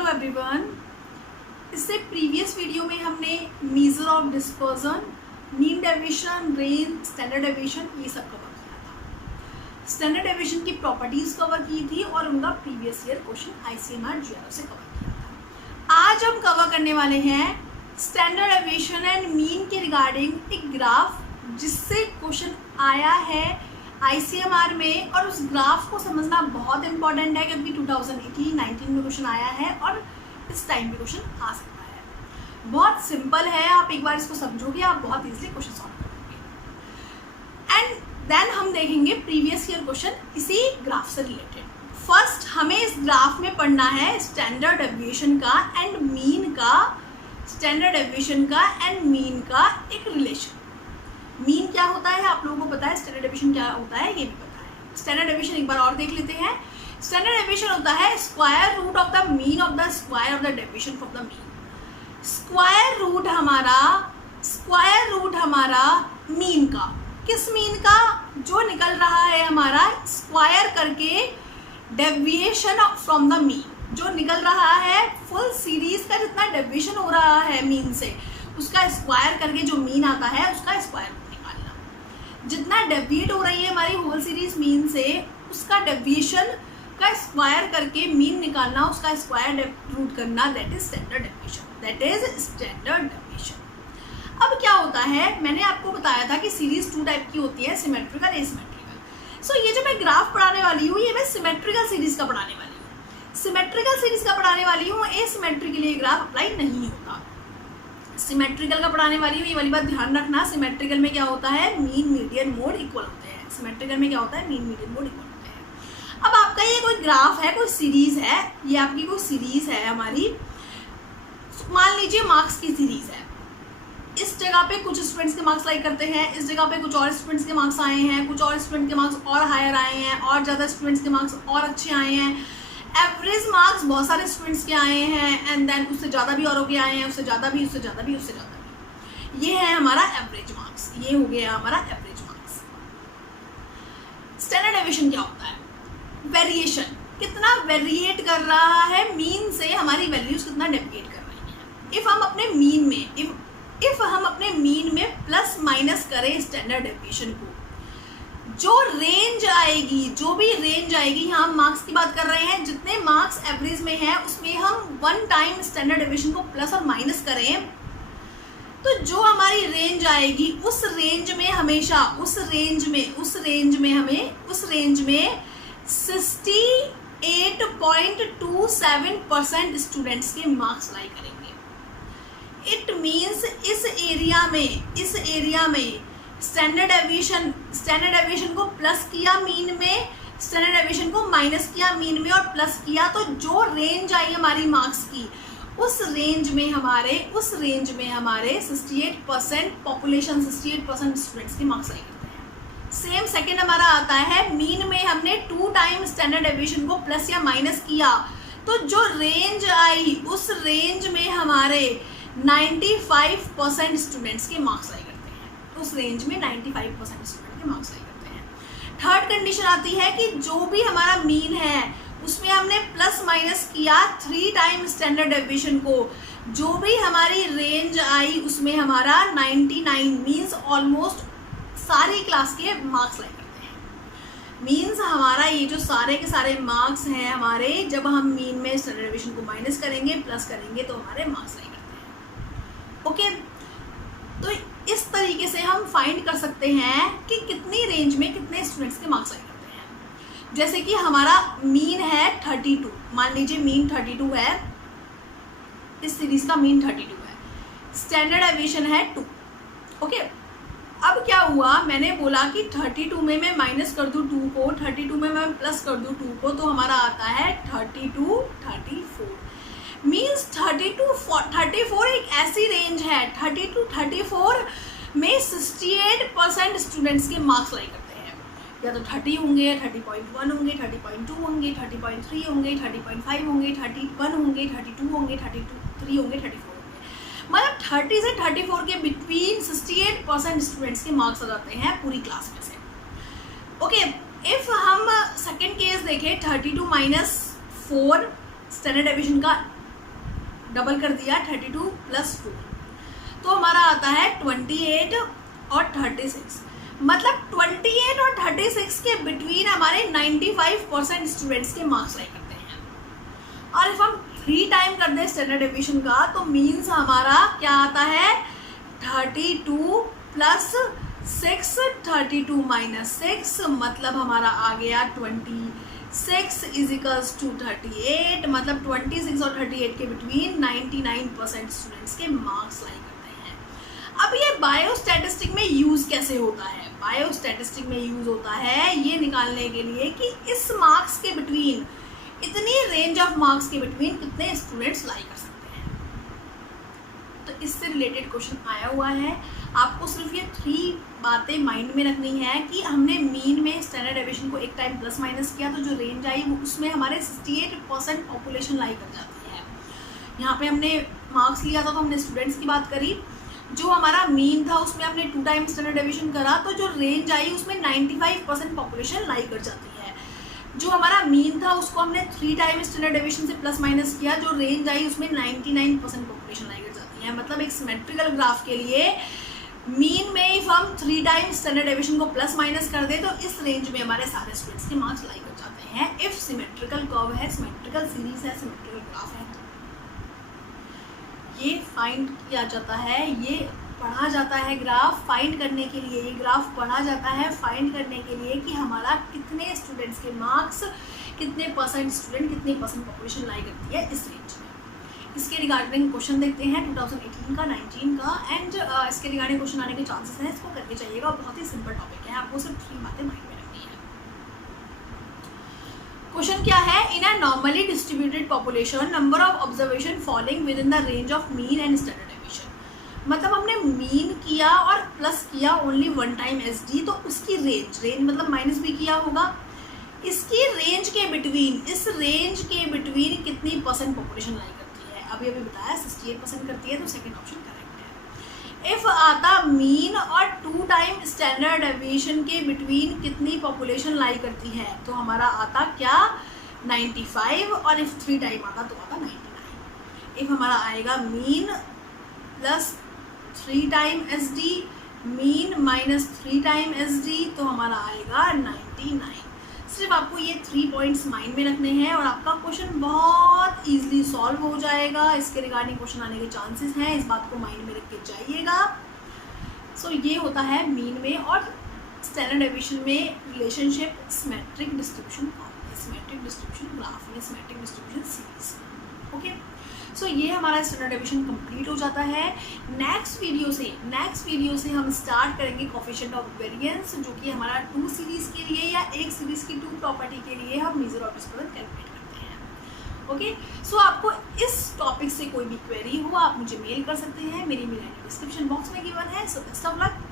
Hello everyone. इससे previous video में हमने measure of dispersion, mean deviation, range, standard deviation ये सब कवर किया था। स्टैंडर्ड डेविएशन की प्रॉपर्टीज कवर की थी और उनका previous year question ICMR GRF से कवर किया था। आज हम कवर करने वाले हैं स्टैंडर्ड डेविएशन एंड मीन के रिगार्डिंग एक ग्राफ जिससे क्वेश्चन आया है ICMR में, और उस ग्राफ को समझना बहुत इंपॉर्टेंट है क्योंकि 2018-19 में क्वेश्चन आया है और इस टाइम में क्वेश्चन आ सकता है। बहुत सिंपल है, आप एक बार इसको समझोगे आप बहुत इजीली क्वेश्चन सॉल्व करोगे। एंड देन हम देखेंगे प्रीवियस ईयर क्वेश्चन इसी ग्राफ से रिलेटेड। फर्स्ट हमें इस ग्राफ में पढ़ना है स्टैंडर्ड डेविएशन का एंड मीन का, स्टैंडर्ड डेविएशन का एंड मीन का एक रिलेशन। मीन क्या होता है आप लोगों को पता है, स्टैंडर्ड डेविएशन क्या होता है ये भी पता है। स्टैंडर्ड डेविएशन एक बार और देख लेते हैं। स्टैंडर्ड डेविएशन होता है square root of the mean of the square of the deviation of the mean. Square root हमारा मीन का, किस मीन का, जो निकल रहा है हमारा स्क्वायर करके डेविएशन फ्रॉम द मीन, जो निकल रहा है फुल सीरीज का जितना डेविएशन हो रहा है मीन से उसका स्क्वायर करके जो मीन आता है उसका स्क्वायर निकालना। जितना डेविएट हो रही है हमारी होल सीरीज मीन से उसका डेविएशन का स्क्वायर करके मीन निकालना, उसका स्क्वायर रूट करना, that is standard deviation, that is standard deviation. अब क्या होता है, मैंने आपको बताया था कि सीरीज 2 टाइप की होती है, सिमेट्रिकल, एसिमेट्रिकल। सो ये जो मैं ग्राफ पढ़ाने वाली हूँ ये मैं सिमेट्रिकल सीरीज का पढ़ाने वाली हूँ। सिमेट्रिकल सीरीज का पढ़ाने वाली हूँ, एसिमेट्रिक के लिए ग्राफ अप्लाई नहीं होता। सिमेट्रिकल का पढ़ाने वाली हूँ, ये वाली बात ध्यान रखना। सिमेट्रिकल में क्या होता है, मीन मीडियन मोड इक्वल होते हैं। सिमेट्रिकल में क्या होता है, मीन मीडियन मोड इक्वल होते हैं। अब आपका ये कोई ग्राफ है, कोई सीरीज है, ये आपकी कोई सीरीज है हमारी, मान लीजिए मार्क्स की सीरीज है। इस जगह पे कुछ स्टूडेंट्स के मार्क्स लाइक करते हैं, इस जगह पे कुछ और स्टूडेंट्स के मार्क्स आए हैं, कुछ और स्टूडेंट के मार्क्स और हायर आए हैं, और ज़्यादा स्टूडेंट्स के मार्क्स और अच्छे आए हैं। एवरेज मार्क्स बहुत सारे स्टूडेंट्स के आए हैं एंड देन उससे ज़्यादा भी औरों के आए हैं, उससे ज़्यादा भी, उससे ज़्यादा भी, उससे ज़्यादा भी। ये है हमारा एवरेज मार्क्स, ये हो गया हमारा एवरेज मार्क्स। स्टैंडर्ड डेविएशन क्या होता है, वेरिएशन, कितना वेरिएट कर रहा है मीन से, हमारी वैल्यूज कितना डेविएट कर रही हैं। इफ हम अपने मीन में प्लस माइनस करें स्टैंडर्ड डेविएशन को, जो रेंज आएगी, जो भी रेंज आएगी, यहाँ हम मार्क्स की बात कर रहे हैं, जितने मार्क्स एवरेज में है उसमें हम 1 टाइम स्टैंडर्ड डेविएशन को प्लस और माइनस करें तो जो हमारी रेंज आएगी उस रेंज में हमेशा उस रेंज में 68.27% स्टूडेंट्स के मार्क्स लाई करेंगे। इट मीन्स इस एरिया में स्टैंडर्ड डेविएशन को प्लस किया मीन में, स्टैंडर्ड डेविएशन को माइनस किया मीन में और प्लस किया, तो जो रेंज आई हमारी मार्क्स की उस रेंज में हमारे 68% पॉपुलेशन, 68% स्टूडेंट्स के मार्क्स आई करते हैं। सेम सेकंड हमारा आता है, मीन में हमने 2 टाइम स्टैंडर्ड डेविएशन को प्लस या माइनस किया तो जो रेंज आई उस रेंज में हमारे 95% स्टूडेंट्स के मार्क्स आई करते हैं। उस रेंज में 95% स्टूडेंट के मार्क्स आई करते हैं। थर्ड कंडीशन आती है कि जो भी हमारा मीन है उसमें हमने प्लस माइनस किया 3 टाइम स्टैंडर्ड डेविएशन को, जो भी हमारी रेंज आई उसमें हमारा 99 मीन्स ऑलमोस्ट सारी क्लास के मार्क्स लाई करते हैं। मीन्स हमारा ये जो सारे के सारे मार्क्स हैं हमारे, जब हम मीन में स्टैंडर्ड डेविएशन को माइनस करेंगे प्लस करेंगे तो हमारे मार्क्स लाई करते हैं। ओके, तो इस तरीके से हम फाइंड कर सकते हैं कि कितनी रेंज में कितने स्टूडेंट्स के मार्क्स लाई करते हैं। जैसे कि हमारा मीन है 32, मान लीजिए मीन 32 है, इस सीरीज का मीन 32 है, स्टैंडर्ड डेविएशन है 2। ओके, अब क्या हुआ, मैंने बोला कि 32 में मैं माइनस कर दूँ 2 को, 32 में मैं प्लस कर दूँ 2 को, तो हमारा आता है 32, 34 मीन्स 34 एक ऐसी रेंज है, 32-34 में 68% स्टूडेंट्स के मार्क्स लाई करते हैं। या तो 30 होंगे, 30.1 होंगे, 30.2 होंगे, 30.3 होंगे, 30.5 होंगे, 31 होंगे, 32 होंगे, 33 होंगे, 34 होंगे। मतलब 30 से 34 के बिटवीन 68% स्टूडेंट्स के मार्क्स आ जाते हैं पूरी क्लास में से। ओके, इफ़ हम सेकेंड केस देखें 32 - 4 स्टैंडर्ड डेविएशन का डबल कर दिया 32 प्लस 4, तो हमारा आता है 28 और 36। मतलब 28 और 36 के बिटवीन हमारे 95% स्टूडेंट्स के मार्क्स लाई करते हैं। और इफ हम 3 टाइम कर दें स्टैंडर्ड डेविएशन का तो मीन्स हमारा क्या आता है 32 प्लस 6, 32 माइनस 6, मतलब हमारा आ गया 26 इजिकल्स टू 38। मतलब 26 और 38 के बिटवीन 99% स्टूडेंट्स के मार्क्स लाई करते हैं। अब ये बायोस्टैटिस्टिक में यूज़ कैसे होता है? बायोस्टैटिस्टिक में यूज़ होता है ये निकालने के लिए कि इस मार्क्स के बिटवीन, इतनी रेंज ऑफ मार्क्स के बिटवीन कितने स्टूडेंट्स लाई कर सकते हैं। तो इससे रिलेटेड क्वेश्चन आया हुआ है। आपको सिर्फ ये 3 बातें माइंड में रखनी है कि हमने मीन में स्टैंडर्ड डेविएशन को एक टाइम प्लस माइनस किया तो जो रेंज आई वो उसमें हमारे 68% पॉपुलेशन लाई कर जाती है। यहाँ पे हमने मार्क्स लिया था तो हमने स्टूडेंट्स की बात करी, जो हमारा मीन था उसमें हमने 2 टाइम स्टैंडर्ड डेविएशन करा तो जो रेंज आई उसमें 95% पॉपुलेशन लाई कर जाती है। जो हमारा मीन था उसको हमने 3 टाइम स्टैंडर्ड डेविएशन से प्लस माइनस किया, जो रेंज आई उसमें 99% पॉपुलेशन लाई कर जाती है। मतलब एक सिमेट्रिकल ग्राफ के लिए मीन में इफ हम 3 टाइम स्टैंडर्ड डेविएशन को प्लस माइनस कर दे तो इस रेंज में हमारे सारे स्टूडेंट्स के मार्क्स लाई कर जाते हैं। इफ सिमेट्रिकल कर्व है, सिमेट्रिकल सीरीज है, सिमेट्रिकल ग्राफ है, ये फाइंड किया जाता है, ये पढ़ा जाता है। ग्राफ फाइंड करने के लिए ये ग्राफ पढ़ा जाता है फाइंड करने के लिए कि हमारा कितने स्टूडेंट्स के मार्क्स, कितने परसेंट स्टूडेंट, कितने परसेंट पॉपुलेशन लाई करती है इस रेंज में। इसके रिगार्डिंग क्वेश्चन देखते हैं 2018 का, 19 का एंड इसके रिगार्डिंग क्वेश्चन आने के चांसेस हैं। इसको करके चाहिएगा, बहुत ही सिंपल टॉपिक है, आपको सिर्फ 3 बातें माइंड में रखनी है। क्वेश्चन क्या है? In a normally distributed population number of observation falling within the range of mean and standard deviation. मतलब हमने मीन किया और प्लस किया ओनली 1 टाइम SD, तो उसकी रेंज मतलब माइनस भी किया होगा, इसकी रेंज के बिटवीन, इस रेंज के बिटवीन कितनी परसेंट पॉपुलेशन लाई करती है? अभी बताया 68% करती है, तो सेकंड ऑप्शन करेक्ट है। इफ आता मीन और 2 टाइम स्टैंडर्ड डेविएशन के बिटवीन कितनी पॉपुलेशन लाई करती है, तो हमारा आता क्या 95, और इफ 3 टाइम आता तो आता 99। इफ हमारा आएगा mean plus 3 time SD, mean minus 3 time SD, तो हमारा आएगा 99। सिर्फ आपको ये 3 पॉइंट्स माइंड में रखने हैं और आपका क्वेश्चन बहुत इजीली सॉल्व हो जाएगा। इसके रिगार्डिंग क्वेश्चन आने के चांसेस हैं, इस बात को माइंड में रख के जाइएगा। सो ये होता है मीन में और स्टैंडर्ड डेविएशन में relationship symmetric distribution symmetric distribution graph में सिमेट्रिक डिस्ट्रीब्यूशन सीरीज। ओके, सो ये हमारा स्टैंडर्ड डेविएशन कंप्लीट हो जाता है। नेक्स्ट वीडियो से हम स्टार्ट करेंगे कोफिशिएंट ऑफ वेरिएंस, जो कि हमारा 2 सीरीज़ के लिए या एक सीरीज़ की 2 प्रॉपर्टी के लिए हम मेजर और डिस्पर्सन कैलकुलेट करते हैं। ओके, सो आपको इस टॉपिक से कोई भी क्वेरी हो आप मुझे मेल कर सकते हैं, मेरी मेल आईडी डिस्क्रिप्शन बॉक्स में गिवन है। So best of luck.